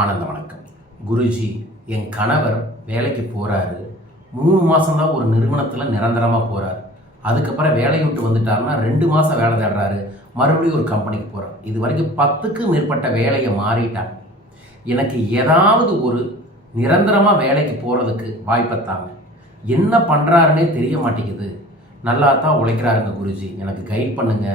ஆனந்த வணக்கம். குருஜி, என் கணவர் வேலைக்கு போகிறாரு. 3 மாதம்தான் ஒரு நிறுவனத்தில் நிரந்தரமாக போகிறார். அதுக்கப்புறம் வேலையை விட்டு வந்துட்டாருன்னா 2 மாதம் வேலை தேடுறாரு. மறுபடியும் ஒரு கம்பெனிக்கு போகிறார். இது வரைக்கும் 10க்கும் மேற்பட்ட வேலையை மாறிட்டாங்க. எனக்கு ஏதாவது ஒரு நிரந்தரமாக வேலைக்கு போகிறதுக்கு வாய்ப்பைத்தாங்க. என்ன பண்ணுறாருன்னே தெரிய மாட்டேங்குது. நல்லா தான் உழைக்கிறாருங்க குருஜி, எனக்கு கைட் பண்ணுங்க,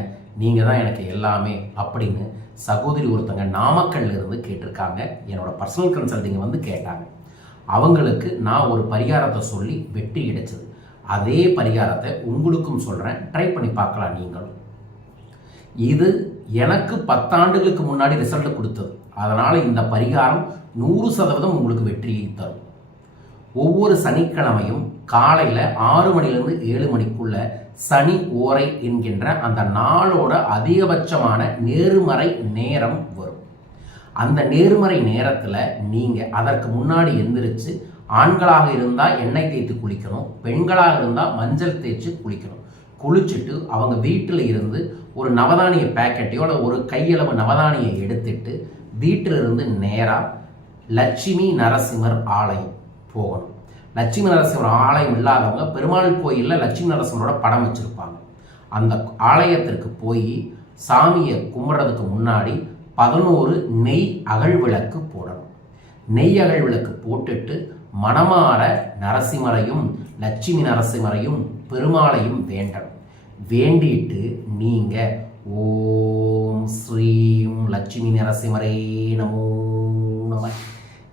நீங்கள் தான் எனக்கு எல்லாமே அப்படின்னு சகோதரி ஒருத்தங்க நாமக்கல்ல இருந்து கேட்டிருக்காங்க. என்னோட பர்சனல் கன்சல்டிங்கை வந்து கேட்டாங்க. அவங்களுக்கு நான் ஒரு பரிகாரத்தை சொல்லி வெற்றி கிடைச்சது. அதே பரிகாரத்தை உங்களுக்கும் சொல்கிறேன், ட்ரை பண்ணி பார்க்கலாம் நீங்களும். இது எனக்கு 10 ஆண்டுகளுக்கு முன்னாடி ரிசல்ட் கொடுத்தது. அதனால் இந்த பரிகாரம் 100% உங்களுக்கு வெற்றியை தரும். ஒவ்வொரு சனிக்கிழமையும் காலையில் 6 மணிலேருந்து 7 மணிக்குள்ள சனி ஓரை என்கின்ற அந்த நாளோட அதிகபட்சமான நேர்மறை நேரம் வரும். அந்த நேர்மறை நேரத்தில் நீங்கள் அதற்கு முன்னாடி எந்திரிச்சு, ஆண்களாக இருந்தால் எண்ணெய் தேய்த்து குளிக்கணும், பெண்களாக இருந்தால் மஞ்சள் தேய்ச்சி குளிக்கணும். குளிச்சுட்டு அவங்க வீட்டில் இருந்து ஒரு நவதானிய பேக்கெட்டையோ அல்லது ஒரு கையளவு நவதானியை எடுத்துட்டு வீட்டிலிருந்து நேராக லட்சுமி நரசிம்மர் ஆலயம் போகணும். லட்சுமி நரசிம்மர் ஆலயம் இல்லாதவங்க பெருமாள் கோயிலில் லட்சுமி நரசிம்மரோட படம் வச்சுருப்பாங்க. அந்த ஆலயத்திற்கு போய் சாமியை கும்பிட்றதுக்கு முன்னாடி 11 நெய் அகல் விளக்கு போடணும். நெய் அகல் விளக்கு போட்டுட்டு மனமாற நரசிம்மரையும் லட்சுமி நரசிம்மரையும் பெருமாளையும் வேண்டணும். வேண்டிட்டு நீங்கள் ஓம் ஸ்ரீம் லட்சுமி நரசிம்மரே நமோ நம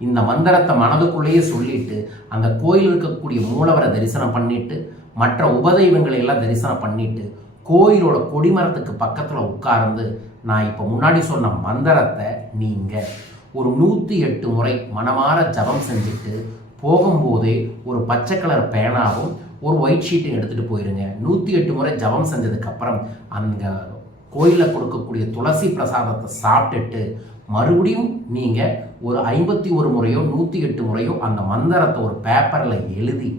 இந்த மந்திரத்தை மனதுக்குள்ளேயே சொல்லிட்டு அந்த கோயில் இருக்கக்கூடிய மூலவரை தரிசனம் பண்ணிட்டு மற்ற உபதெய்வங்களை எல்லாம் தரிசனம் பண்ணிட்டு கோயிலோட கொடிமரத்துக்கு பக்கத்தில் உட்கார்ந்து நான் இப்போ முன்னாடி சொன்ன மந்திரத்தை நீங்கள் ஒரு 108 முறை மனமாற ஜபம் செஞ்சுட்டு போகும்போதே ஒரு பச்சை கலர் பேனாவும் ஒரு ஒயிட் ஷீட்டும் எடுத்துகிட்டு போயிருங்க. 108 முறை ஜபம் செஞ்சதுக்கப்புறம் அந்த கோயிலில் கொடுக்கக்கூடிய துளசி பிரசாதத்தை சாப்பிட்டுட்டு மறுபடியும் நீங்கள் ஒரு 51 முறையோ 108 முறையோ அந்த மந்திரத்தை ஒரு பேப்பரில் எழுதி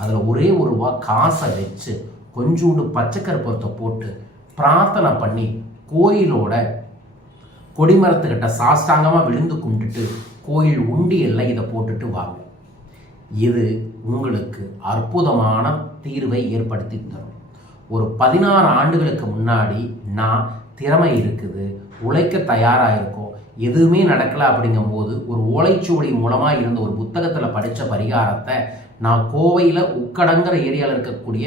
அதில் ஒரே ஒரு ரூபா காசை வச்சு கொஞ்சோண்டு பச்சைக்கருப்பத்தை போட்டு பிரார்த்தனை பண்ணி கோயிலோட கொடிமரத்துக்கிட்ட சாஷ்டாங்கமாக விழுந்து கும்பிட்டுட்டு கோயில் உண்டியல்ல இதை போட்டுட்டு வாங்க. இது உங்களுக்கு அற்புதமான தீர்வை ஏற்படுத்தி தரும். ஒரு 16 ஆண்டுகளுக்கு முன்னாடி நான் திறமை இருக்குது, உழைக்க தயாராக இருக்கோம், எதுவுமே நடக்கலை அப்படிங்கும்போது ஒரு ஓலைச்சுவடி மூலமாக இருந்த ஒரு புத்தகத்தில் படித்த பரிகாரத்தை நான் கோவையில் உக்கடங்கிற ஏரியாவில் இருக்கக்கூடிய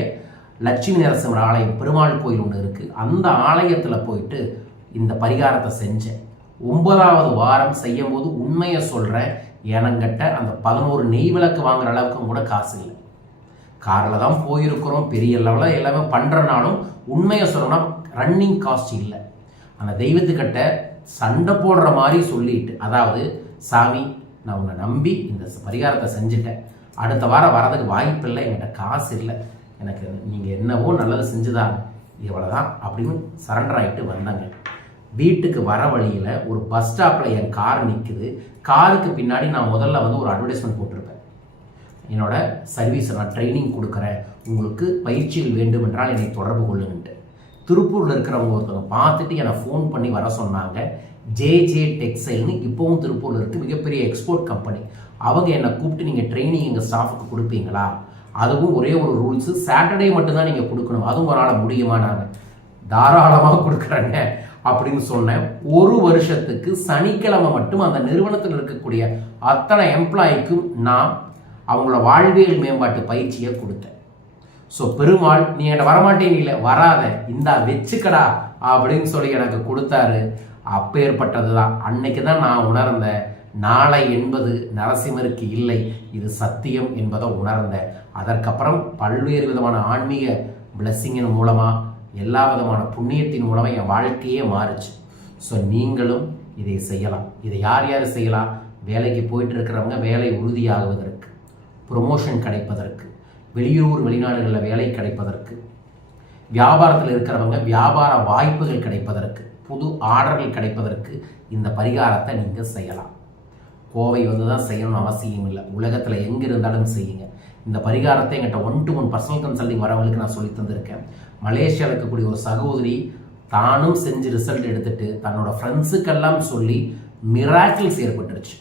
லட்சுமி நரசிம்மர் ஆலயம் பெருமாள் கோயில் ஒன்று இருக்குது. அந்த ஆலயத்தில் போயிட்டு இந்த பரிகாரத்தை செஞ்சேன். 9வது வாரம் செய்யும் போது உண்மையை சொல்கிறேன், எனங்கிட்ட அந்த 11 நெய் விளக்கு வாங்குற அளவுக்கு கூட காசு இல்லை. காரில் தான் போயிருக்கிறோம், பெரிய லெவலில் எல்லாமே பண்ணுறனாலும் உண்மையை சொல்லணும்னா ரன்னிங் காஸ்ட் இல்லை. அந்த தெய்வத்துக்கிட்ட சண்டை போடுற மாதிரி சொல்லிட்டு, அதாவது சாமி நான் உன்னை நம்பி இந்த பரிகாரத்தை செஞ்சுட்டேன், அடுத்த வாரம் வரதுக்கு வாய்ப்பு இல்லை, என்கிட்ட காசு இல்லை, எனக்கு நீங்கள் என்னவோ நல்லது செஞ்சுதாங்க, இவ்வளோதான் அப்படின்னு சரண்டர் ஆகிட்டு வந்தாங்க. வீட்டுக்கு வர வழியில் ஒரு பஸ் ஸ்டாப்பில் என் கார் நிற்குது. காருக்கு பின்னாடி நான் முதல்ல வந்து ஒரு அட்வர்டைஸ்மெண்ட் போட்டிருப்பேன். என்னோட சர்வீஸை நான் ட்ரைனிங் கொடுக்குறேன், உங்களுக்கு பயிற்சிகள் வேண்டும் என்றால் என்னை தொடர்பு கொள்ளுன்ட்டு. திருப்பூரில் இருக்கிறவங்க ஒருத்தவங்க பார்த்துட்டு என்னை ஃபோன் பண்ணி வர சொன்னாங்க. ஜே டெக்ஸ்டைல்னு இப்போவும் திருப்பூரில் இருக்குது, மிகப்பெரிய எக்ஸ்போர்ட் கம்பெனி. அவங்க என்னை கூப்பிட்டு நீங்கள் ட்ரைனிங் எங்கள் ஸ்டாஃபுக்கு கொடுப்பீங்களா, அதுவும் ஒரே ஒரு ரூல்ஸு, சாட்டர்டே மட்டும்தான் நீங்கள் கொடுக்கணும், அதுவும் ஒரு நாள் முடியுமா, நாங்கள் தாராளமாக கொடுக்குறேங்க அப்படின்னு சொன்னேன். 1 வருஷத்துக்கு சனிக்கிழமை மட்டும் அந்த நிறுவனத்தில் இருக்கக்கூடிய அத்தனை எம்ப்ளாய்க்கும் நான் அவங்களோட வாழ்வியல் மேம்பாட்டு பயிற்சியை கொடுத்தேன். ஸோ பெருமாள் நீ என்கிட்ட வரமாட்டேன், இல்லை வராத, இந்தா வச்சுக்கடா அப்படின்னு சொல்லி எனக்கு கொடுத்தாரு. அப்பேற்பட்டது தான் அன்னைக்கு தான் நான் உணர்ந்தேன், நாளை என்பது நரசிம்மருக்கு இல்லை, இது சத்தியம் என்பதை உணர்ந்தேன். அதற்கப்புறம் பல்வேறு விதமான ஆன்மீக பிளஸ்ஸிங்கின் மூலமாக எல்லா விதமான புண்ணியத்தின் மூலமாக என் வாழ்க்கையே மாறுச்சு. ஸோ நீங்களும் இதை செய்யலாம். இதை யார் யார் செய்யலாம்? வேலைக்கு போயிட்டு இருக்கிறவங்க வேலை உறுதியாகுவதற்கு, ப்ரொமோஷன் கிடைப்பதற்கு, வெளியூர் வெளிநாடுகளில் வேலை கிடைப்பதற்கு, வியாபாரத்தில் இருக்கிறவங்க வியாபார வாய்ப்புகள் கிடைப்பதற்கு, புது ஆர்டர்கள் கிடைப்பதற்கு இந்த பரிகாரத்தை நீங்கள் செய்யலாம். கோவை வந்து தான் செய்யணும்னு அவசியம் இல்லை, உலகத்தில் எங்கே இருந்தாலும் செய்யுங்க. இந்த பரிகாரத்தை எங்கிட்ட 1-to-1 பர்சனல் கன்சல்டிங் வரவங்களுக்கு நான் சொல்லி தந்திருக்கேன். மலேசியாவில் இருக்கக்கூடிய ஒரு சகோதரி தானும் செஞ்சு ரிசல்ட் எடுத்துட்டு தன்னோட ஃப்ரெண்ட்ஸுக்கெல்லாம் சொல்லி மிராக்கிள்ஸ் ஏற்பட்டுருச்சு.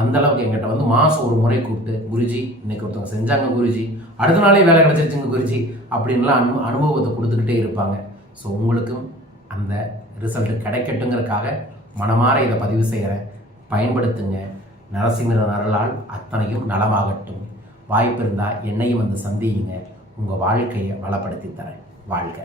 அந்த அளவுக்கு எங்கிட்ட வந்து மாதம் ஒரு முறை கூப்பிட்டு, குருஜி இன்னைக்கு ஒருத்தவங்க செஞ்சாங்க குருஜி, அடுத்த நாளே வேலை கிடச்சிருச்சுங்க குருஜி அப்படின்லாம் அனுபவத்தை கொடுத்துக்கிட்டே இருப்பாங்க. ஸோ உங்களுக்கும் அந்த ரிசல்ட் கிடைக்கட்டுங்கிறதுக்காக மனமாற இதை பதிவு செய்கிறேன். பயன்படுத்துங்க. நரசிம்மர் அருளால் அத்தனையும் நலமாகட்டும். வாய்ப்பு இருந்தால் என்னையும் வந்து சந்தியுங்க. உங்கள் வாழ்க்கையை வளப்படுத்தி தரேன். வாழ்க.